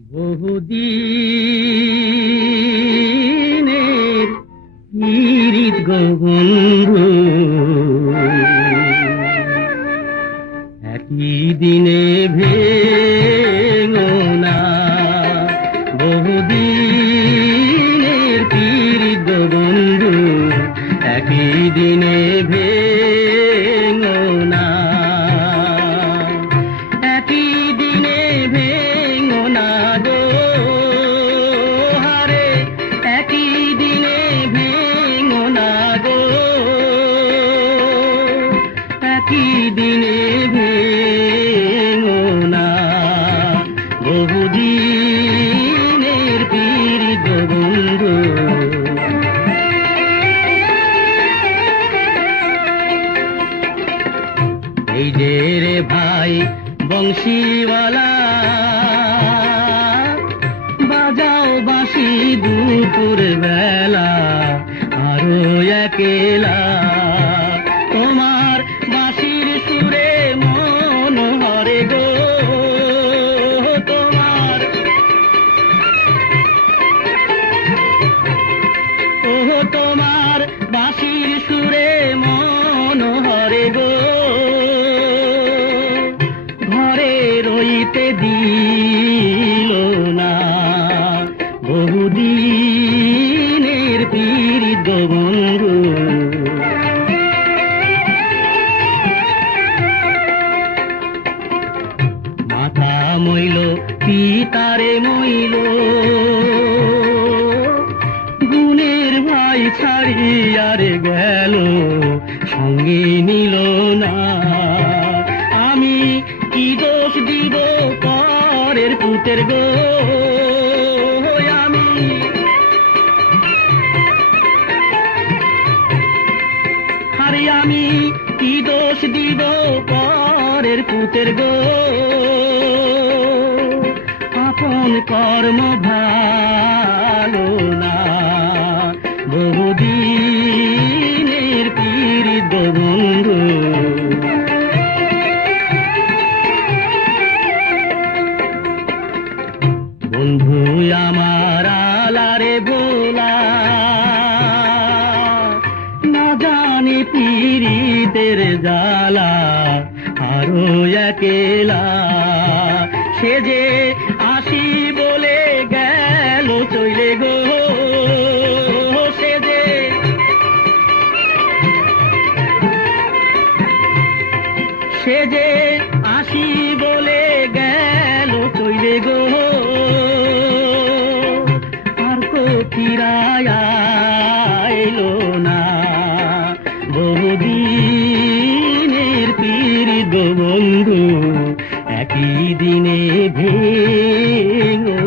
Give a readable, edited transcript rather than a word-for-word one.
বহুদিনের পীড়িত গো বন্ধু, একই দিনে ভেঙো না। বহুদিনের পীড়িত গো বন্ধু, একই দিনে ভেঙো না। একই দিনে ভেঙো না গো হারে, একই দিনে ভেঙো না গো, একই দিনে ভেঙো না। বহুদিনের পীড়িত বন্ধু, এই যে রে ভাই বংশীওয়ালা, বাজাও বাঁশি দুপুর বেলা, আরো একেলা তোমার বাঁশির সুরে মন হরে গো। তোমার তোমার বাঁশির সুরে মন হরে গো, ঘরে রইতে দিল না। বহুদিনের পীড়িত বন্ধু, মাথা মইল পিতারে মইল, গুণের ভাই ছাড়িয়ারে গেল, সঙ্গে নিল না। আমি কি দোষ দিব পরের পুতের গো, আমি আরে আমি কি দোষ দিব পরের পুতের গো। আপন কর্ম ভালো না, বহুদিনের পীড়িত বন্ধু। বন্ধু আমার আলারে ভোলা, না জানি পীড়িতের জ্বালা, আরো একেলা সে যে আসি বলে গেল চলে গো। সে যে আসি বলে গেল চলে গো, আর তো ফিরাইলো না। বহুদিনের পীড়িত বন্ধু, একই দিনে ভেঙো